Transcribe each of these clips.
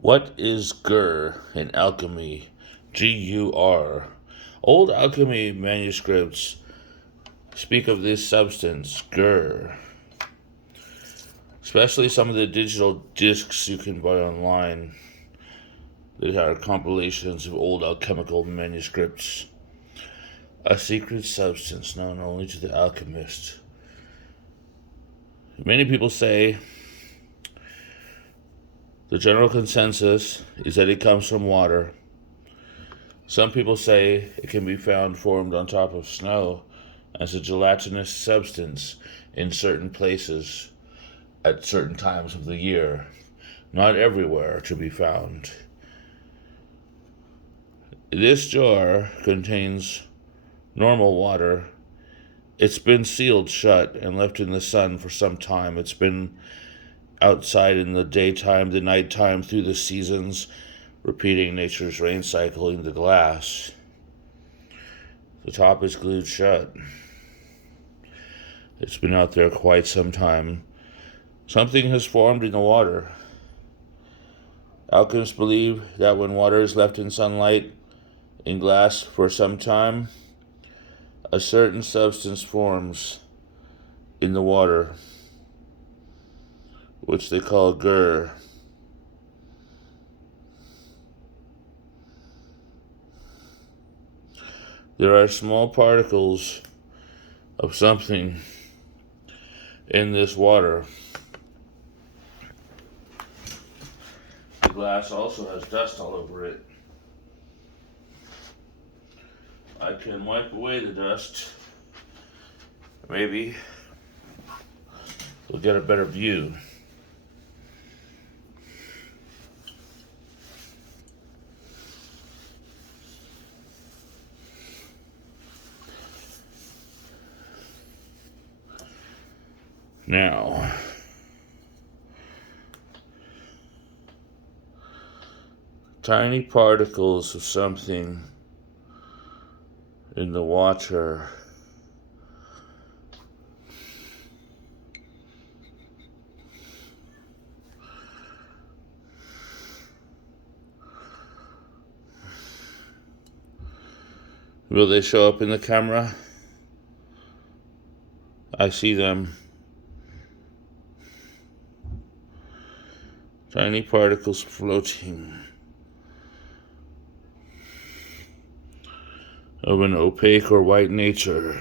What is GUR in alchemy? GUR. Old alchemy manuscripts speak of this substance, GUR, especially some of the digital discs you can buy online that are compilations of old alchemical manuscripts. A secret substance known only to the alchemist. Many people say the general consensus is that it comes from water. Some people say it can be found formed on top of snow as a gelatinous substance in certain places at certain times of the year, not everywhere to be found. This jar contains normal water. It's been sealed shut and left in the sun for some time. It's been outside in the daytime, the nighttime, through the seasons, repeating nature's rain cycle in the glass. The top is glued shut. It's been out there quite some time. Something has formed in the water. Alchemists believe that when water is left in sunlight, in glass for some time, a certain substance forms in the water, which they call GUR. There are small particles of something in this water. The glass also has dust all over it. I can wipe away the dust. Maybe we'll get a better view. Now, tiny particles of something in the water. Will they show up in the camera? I see them. Tiny particles floating of an opaque or white nature.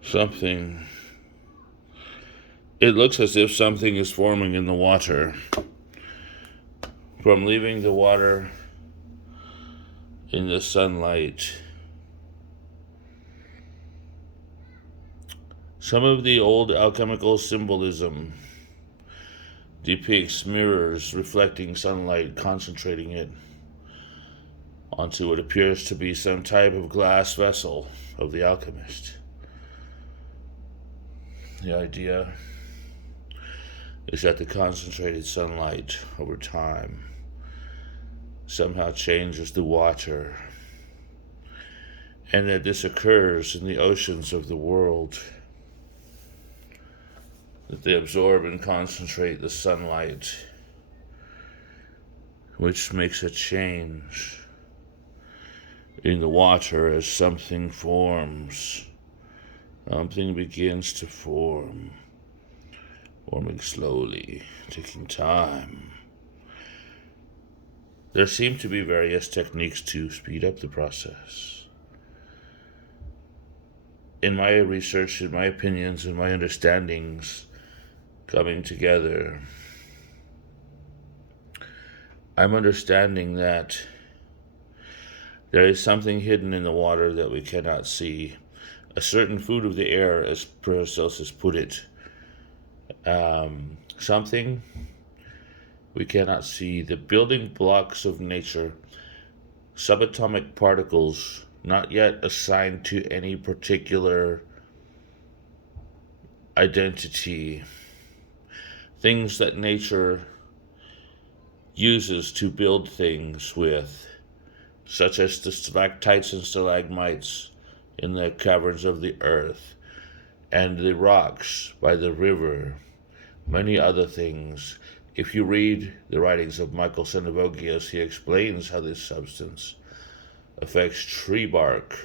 Something. It looks as if something is forming in the water. From leaving the water in the sunlight. Some of the old alchemical symbolism depicts mirrors reflecting sunlight, concentrating it onto what appears to be some type of glass vessel of the alchemist. The idea is that the concentrated sunlight over time somehow changes the water, and that this occurs in the oceans of the world, that they absorb and concentrate the sunlight, which makes a change in the water as something forms. Something begins to form, forming slowly, taking time. There seem to be various techniques to speed up the process. In my research, in my opinions, in my understandings coming together, I'm understanding that there is something hidden in the water that we cannot see. A certain food of the air, as Paracelsus put it. Something we cannot see. The building blocks of nature, subatomic particles, not yet assigned to any particular identity. Things that nature uses to build things with, such as the stalactites and stalagmites in the caverns of the earth, and the rocks by the river, many other things. If you read the writings of Michael Sendivogius, he explains how this substance affects tree bark.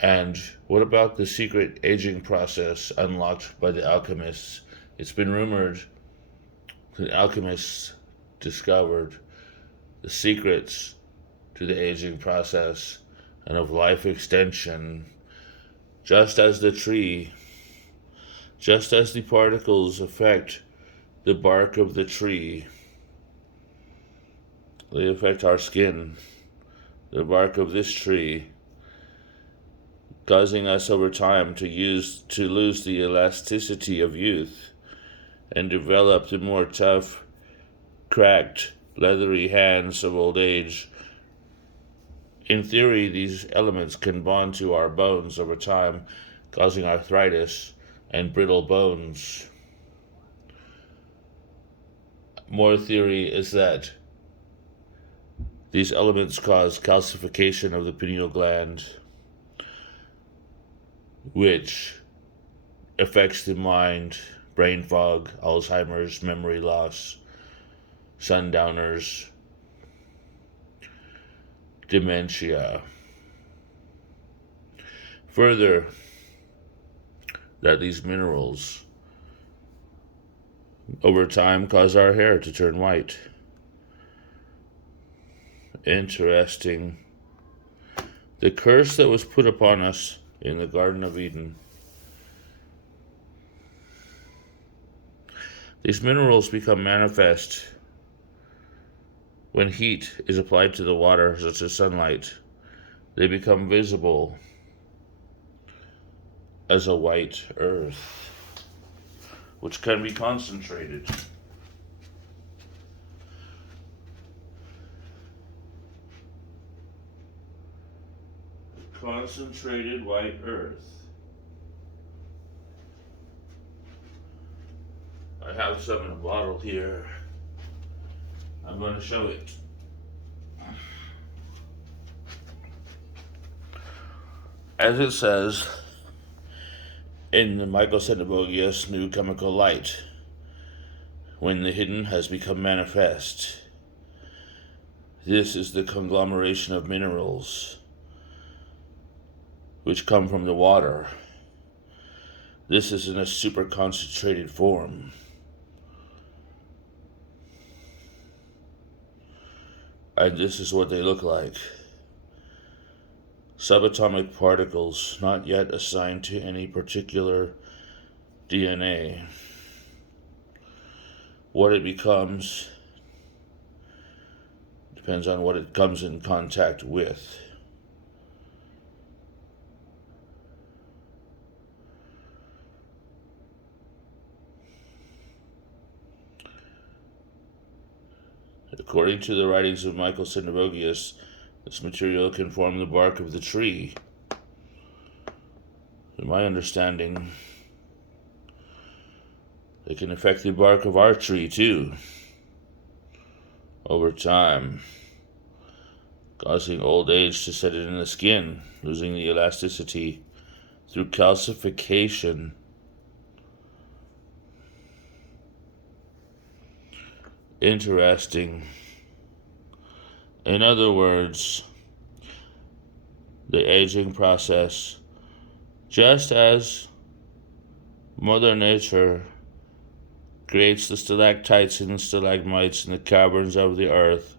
And what about the secret aging process unlocked by the alchemists? It's been rumored that alchemists discovered the secrets to the aging process and of life extension, just as the particles affect the bark of the tree. They affect our skin, the bark of this tree, causing us over time to lose the elasticity of youth and develop the more tough, cracked, leathery hands of old age. In theory, these elements can bond to our bones over time, causing arthritis and brittle bones. More theory is that these elements cause calcification of the pineal gland, which affects the mind, brain fog, Alzheimer's, memory loss, sundowners, dementia. Further, that these minerals over time cause our hair to turn white. Interesting. The curse that was put upon us in the Garden of Eden. These minerals become manifest when heat is applied to the water, such as sunlight. They become visible as a white earth, which can be concentrated. Concentrated white earth. I have some in a bottle here. I'm going to show it. As it says in the Michael Sendivogius New Chemical Light, when the hidden has become manifest. This is the conglomeration of minerals which come from the water. This is in a super concentrated form. And this is what they look like. Subatomic particles not yet assigned to any particular DNA. What it becomes depends on what it comes in contact with. According to the writings of Michael Sendivogius, this material can form the bark of the tree. In my understanding, it can affect the bark of our tree too, over time, causing old age to set in the skin, losing the elasticity through calcification. Interesting. In other words, the aging process, just as Mother Nature creates the stalactites and stalagmites in the caverns of the earth,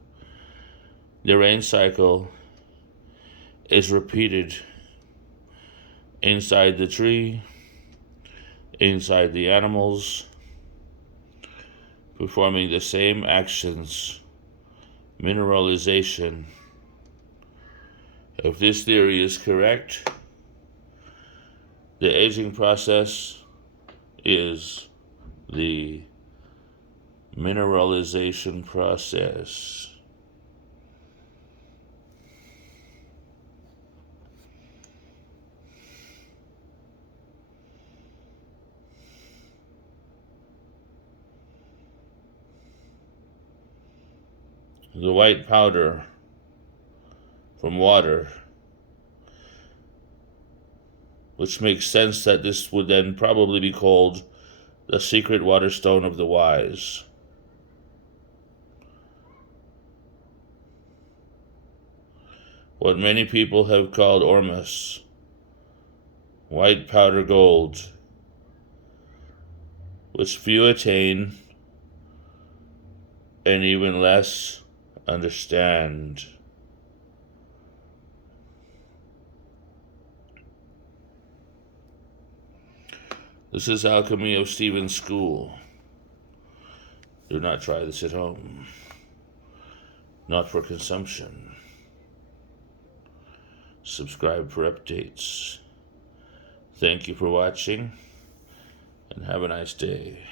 the rain cycle is repeated inside the tree, inside the animals, performing the same actions, mineralization. If this theory is correct, the aging process is the mineralization process. The white powder from water, which makes sense that this would then probably be called the secret water stone of the wise. What many people have called ormus, white powder gold, which few attain and even less understand. This is Alchemy of Stephen's School. Do not try this at home. Not for consumption. Subscribe for updates. Thank you for watching, and have a nice day.